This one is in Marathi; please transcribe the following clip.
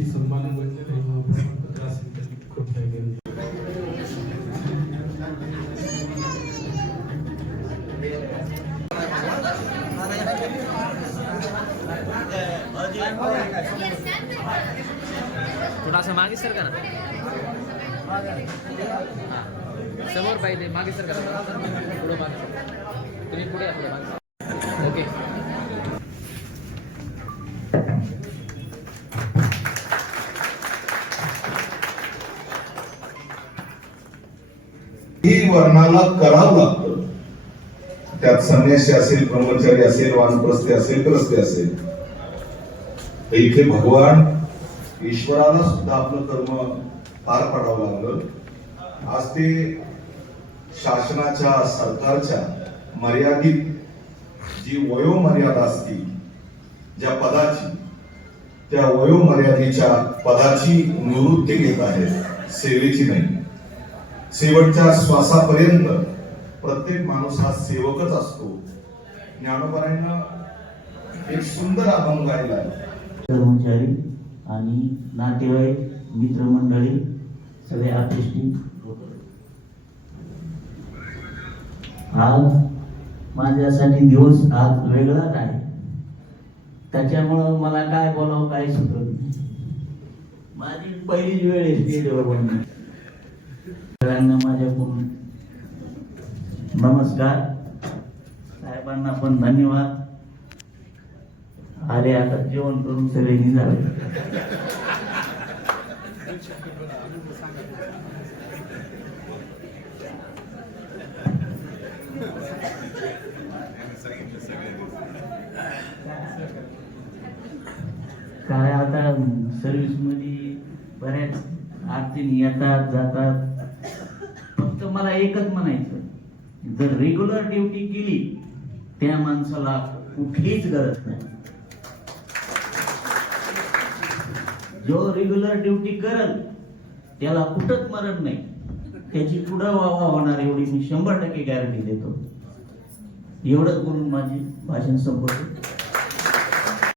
कोणतेही सन्मान प्रमाणपत्र असेल तर कृपया घेऊन थोडासा मागे सर करा समोर पाहिजे मागे सर करा पुढे मागे तुम्ही पुढे या, पुढे मागे ओके ही वर्णाला करावं लागतं. त्यात संन्यासी असेल, ब्रह्मचारी असेल, वानप्रस्थ असेल, ग्रस्त असेल. इथे भगवान ईश्वराला सुद्धा आपलं कर्म पार पाडावं लागलं. आज ते शासनाच्या सरकारच्या मर्यादित जी वयोमर्यादा असती ज्या पदाची, त्या वयोमर्यादेच्या पदाची निवृत्ती घेत आहेत, सेवेची नाही. शेवटच्या श्वासापर्यंत प्रत्येक माणूस हा सेवकच असतो. ज्ञानोबारायनं एक सुंदर अभंग गायला. कर्मचारी आणि नातेवाईक, मित्रमंडळी, सगळे आर्टिस्टिक, आज माझ्यासाठी दिवस आज वेगळाच आहे. त्याच्यामुळं मला काय बोलावं काय सुचत नाही. माझी पहिलीच वेळ आहे स्टेजवर बोलण्याची. सगळ्यांना माझ्याकडून नमस्कार. साहेबांना पण धन्यवाद. आले आता जेवण करून सगळे निघाले. काय आता सर्व्हिस मध्ये बऱ्याच अडचणी येतात जातात. फक्त मला एकच म्हणायचं, जर रेग्युलर ड्युटी केली त्या माणसाला कुठलीच गरज नाही. जो रेग्युलर ड्युटी करल त्याला कुठंच मरण नाही. त्याची पुढं वावा होणार एवढी मी 100% गॅरंटी देतो. एवढंच बोलून माझी भाषण संपवतो.